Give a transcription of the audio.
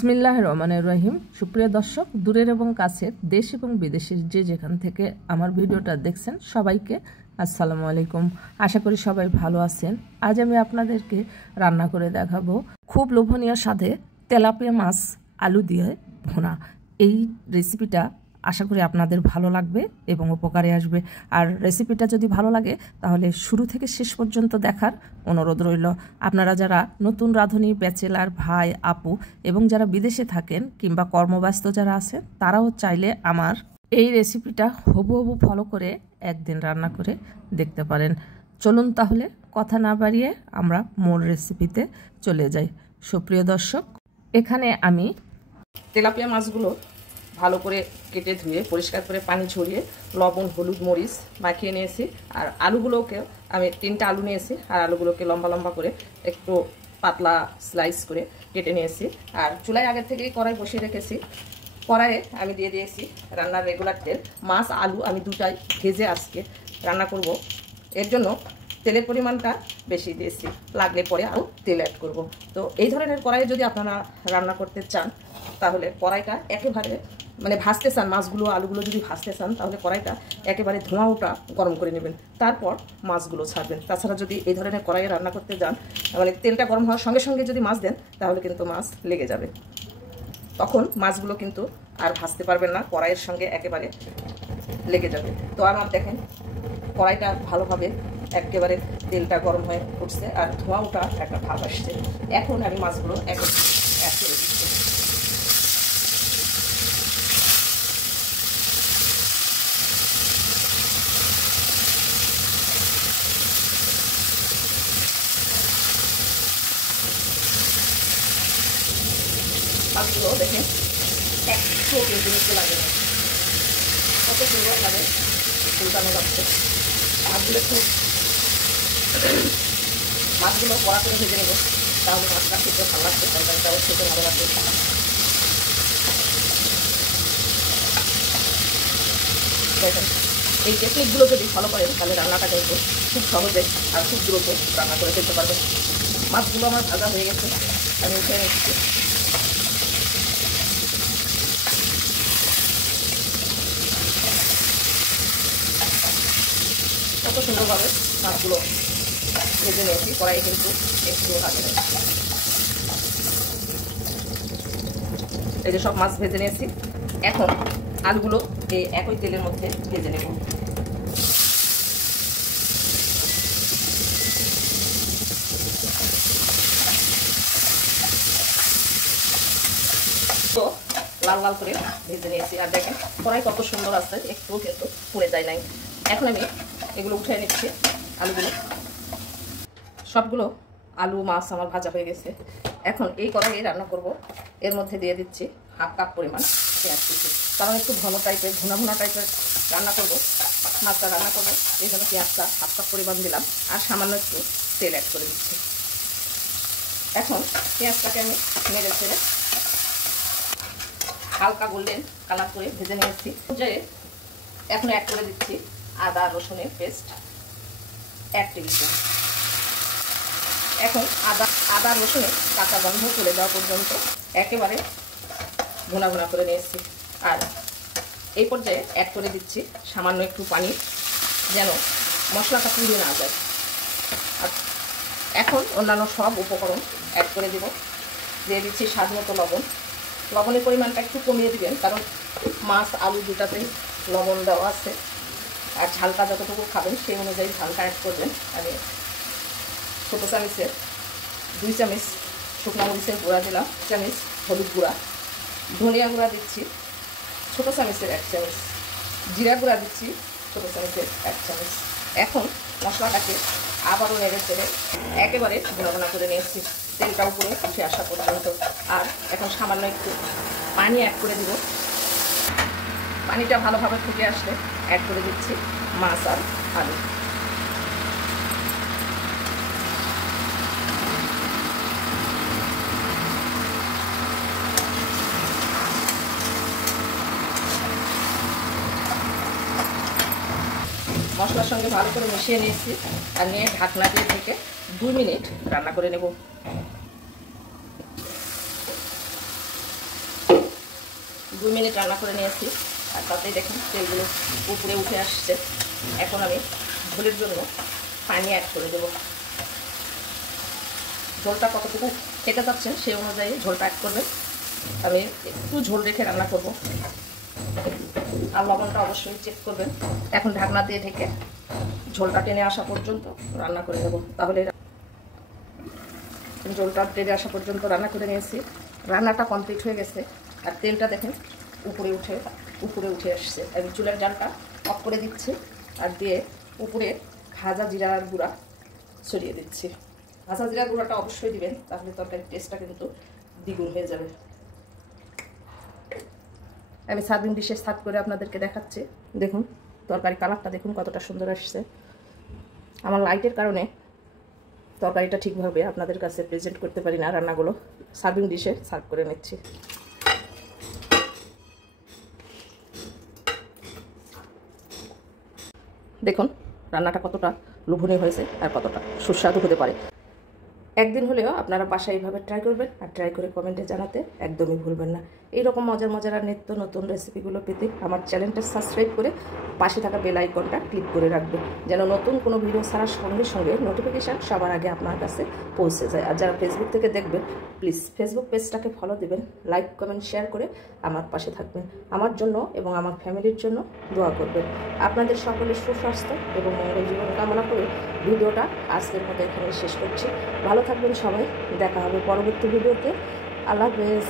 বিসমিল্লাহির রহমানির রহিম। সুপ্রিয় দর্শক, দূরের এবং কাছের, দেশ এবং বিদেশের যে যেখান থেকে আমার ভিডিওটা দেখছেন সবাইকে আসসালামু আলাইকুম। আশা করি সবাই ভালো আছেন। আজ আমি আপনাদেরকে রান্না করে দেখাবো খুব লোভনীয় স্বাদে তেলাপিয়া মাছ আলু দিয়ে ভুনা। এই রেসিপিটা আশা করি আপনাদের ভালো লাগবে এবং উপকারে আসবে। আর রেসিপিটা যদি ভালো লাগে তাহলে শুরু থেকে শেষ পর্যন্ত দেখার অনুরোধ রইল। আপনারা যারা নতুন রাঁধুনি, ব্যাচেলার ভাই আপু এবং যারা বিদেশে থাকেন কিংবা কর্মব্যস্ত যারা আছেন, তারাও চাইলে আমার এই রেসিপিটা হুবহু ফলো করে একদিন রান্না করে দেখতে পারেন। চলুন তাহলে কথা না বাড়িয়ে আমরা মূল রেসিপিতে চলে যাই। সুপ্রিয় দর্শক, এখানে আমি তেলাপিয়া মাছগুলো ভালো করে কেটে ধুয়ে পরিষ্কার করে পানি ছড়িয়ে লবণ, হলুদ, মরিচ মাখিয়ে নিয়েছি। আর আলুগুলোকে আমি 3টা আলু নিয়েছি, আর আলুগুলোকে লম্বা লম্বা করে একটু পাতলা স্লাইস করে কেটে নিয়েছি। আর চুলায় আগের থেকেই কড়াই বসিয়ে রেখেছি। কড়াইয়ে আমি দিয়ে দিয়েছি রান্নার রেগুলার তেল। মাছ আলু আমি দুটাই ভেজে আজকে রান্না করব, এর জন্য তেলের পরিমাণটা বেশি দিয়েছি, লাগলে পরে আরও তেল অ্যাড করব। তো এই ধরনের কড়াইয়ে যদি আপনারা রান্না করতে চান তাহলে কড়াইটা একেবারে ভাজতে চান, মাছগুলো আলুগুলো যদি ভাজতে চান তাহলে কড়াইটা একেবারে ধোঁয়া ওঠা গরম করে নেবেন, তারপর মাছগুলো ছাড়বেন। তাছাড়া যদি এই ধরনের কড়াইয়ে রান্না করতে যান, তেলটা গরম হওয়ার সঙ্গে সঙ্গে যদি মাছ দেন তাহলে কিন্তু মাছ লেগে যাবে, তখন মাছগুলো কিন্তু আর ভাজতে পারবেন না, কড়াইয়ের সঙ্গে একেবারে লেগে যাবে। তো আমার দেখেন কড়াইটা ভালোভাবে একেবারে তেলটা গরম হয়ে উঠছে আর ধোঁয়া ওঠা একটা ভাব আসছে। এখন আমি মাছগুলো অ্যাড করে দিচ্ছি। মাছগুলো দেখেন একটু কিন্তু নিতে লাগে না, কত সুন্দর লাগে উল্টানো যাচ্ছে। মাছগুলো বড়া করে ভেজে নেব, তাহলে মাছটা খেতে ভালো লাগবে, তরকারিটাও খেতে ভালো লাগবে। দেখেন এই টেকনিকগুলো যদি ফলো করেন তাহলে রান্নাটা কিন্তু খুব সহজে আর খুব দ্রুত রান্না করে ফেলতে পারবেন। মাছগুলো আমার ভাজা হয়ে গেছে, আমি উঠে নিচ্ছি। কত সুন্দরভাবে মাছগুলো ভেজে নিয়েছি, কড়াইয়ে কিন্তু একটু ভাজে নেই। এই যে সব মাছ ভেজে নিয়েছি, এখন আলুগুলো এই একই তেলের মধ্যে ভেজে নেব। তো লাল লাল করে ভেজে নিয়েছি, আর দেখেন কড়াই কত সুন্দর আছে, একটু কিন্তু পুড়ে যায় নাই। এখন আমি এগুলো উঠে নিচ্ছি। আলুগুলো সবগুলো আলু মাছ আমার ভাজা হয়ে গেছে। এখন এই কড়াইয়ে রান্না করব, এর মধ্যে দিয়ে দিচ্ছি 1/2 কাপ পরিমাণ পেঁয়াজ কুচি, কারণ একটু ঘন টাইপের ভুনা টাইপের রান্না করব, মাছটা রান্না করবো, এই জন্য পেঁয়াজটা 1/2 কাপ পরিমাণ দিলাম। আর সামান্য একটু তেল অ্যাড করে দিচ্ছি। এখন পেঁয়াজটাকে আমি নেড়ে ছেড়ে হালকা গোল্ডেন কালার করে ভেজে নিয়েছি। এখন অ্যাড করে দিচ্ছি আদা রসুনের পেস্ট 1 টেবিল চামচ। এখন আদা রসুনের কাঁচা গন্ধ চলে যাওয়া পর্যন্ত একেবারে ভুনা ভুনা করে নিয়েছি। আর এই পর্যায়ে অ্যাড করে দিচ্ছি সামান্য একটু পানি, যেন মশলাটা পুড়ে না যায়। আর এখন অন্যান্য সব উপকরণ অ্যাড করে দিব। দিয়ে দিচ্ছি স্বাদ মতো লবণ। লবণের পরিমাণটা একটু কমিয়ে দিবেন, কারণ মাছ আলু দুটাতেই লবণ দেওয়া আছে। আর ঝালটা যতটুকু খাবেন সেই অনুযায়ী ঝালটা অ্যাড করবেন। আমি ছোটো চামচের 2 চামচ শুকনো মরিচের গুঁড়া দিলাম, 1 চামচ হলুদ গুঁড়া, ধনিয়া গুঁড়া দিচ্ছি ছোটো চামচের 1 চামচ, জিরা গুঁড়া দিচ্ছি ছোটো চামচের 1 চামচ। এখন মশলাটাকে আবারও নেড়ে চেড়ে একেবারে ভুনা করে নিয়েছি, তেলটা উপরে উঠে আসা পর্যন্ত। আর এখন সামান্য একটু পানি অ্যাড করে দিব। পানিটা ভালোভাবে ফুটে আসলে অ্যাড করে দিচ্ছি মাছ আর আলু। মশলার সঙ্গে ভালো করে মিশিয়ে নিয়েছি, আর নিয়ে ঢাকনা দিয়ে থেকে 2 মিনিট রান্না করে নেব। 2 মিনিট রান্না করে নিয়েছি, আর তাতেই দেখুন তেলগুলো উপরে উঠে আসছে। এখন আমি ঝোলের জন্য পানি অ্যাড করে দেবো। ঝোলটা কতটুকু খেতে চাচ্ছেন সেই অনুযায়ী ঝোলটা অ্যাড করবেন। আমি একটু ঝোল রেখে রান্না করব, আর লবণটা অবশ্যই চেক করবেন। এখন ঢাকনা দিয়ে ঢেকে ঝোলটা টেনে আসা পর্যন্ত রান্না করে দেবো। তাহলে ঝোলটা টেনে আসা পর্যন্ত রান্না করে নিয়েছি। রান্নাটা কমপ্লিট হয়ে গেছে, আর তেলটা দেখেন উপরে উঠে আসছে। আমি চুলের জালটা অফ করে দিচ্ছি, আর দিয়ে উপরে ভাজা জিরার গুঁড়া ছড়িয়ে দিচ্ছি। ভাজা জিরা গুঁড়াটা অবশ্যই দিবেন, তাহলে তরকারির টেস্টটা কিন্তু দ্বিগুণ হয়ে যাবে। আমি সার্ভিং ডিশে সার্ভ করে আপনাদেরকে দেখাচ্ছি। দেখুন তরকারি কালারটা দেখুন কতটা সুন্দর আসছে। আমার লাইটের কারণে তরকারিটা ঠিকভাবে আপনাদের কাছে প্রেজেন্ট করতে পারি না। রান্নাগুলো সার্ভিং ডিশে সার্ভ করে নিচ্ছি। দেখুন রান্নাটা কতটা লোভনীয় হয়েছে আর কতটা সুস্বাদু হতে পারে। একদিন হলেও আপনারা বাসায় এইভাবে ট্রাই করবেন, আর ট্রাই করে কমেন্টে জানাতে একদমই ভুলবেন না। এইরকম মজার মজার আর নিত্য নতুন রেসিপিগুলো পেতে আমার চ্যানেলটা সাবস্ক্রাইব করে পাশে থাকা বেল আইকনটা ক্লিক করে রাখবেন, যেন নতুন কোনো ভিডিও ছাড়ার সঙ্গে সঙ্গে নোটিফিকেশান সবার আগে আপনার কাছে পৌঁছে যায়। আর যারা ফেসবুক থেকে দেখবেন প্লিজ ফেসবুক পেজটাকে ফলো দেবেন, লাইক কমেন্ট শেয়ার করে আমার পাশে থাকবেন। আমার জন্য এবং আমার ফ্যামিলির জন্য দোয়া করবেন। আপনাদের সকলের সুস্বাস্থ্য এবং মঙ্গল জীবন কামনা করে ভিডিওটা আজকের মতো এখানে শেষ করছি। ভালো থাকবেন সবাই, দেখা হবে পরবর্তী ভিডিওতে। আল্লাহ হাফেজ।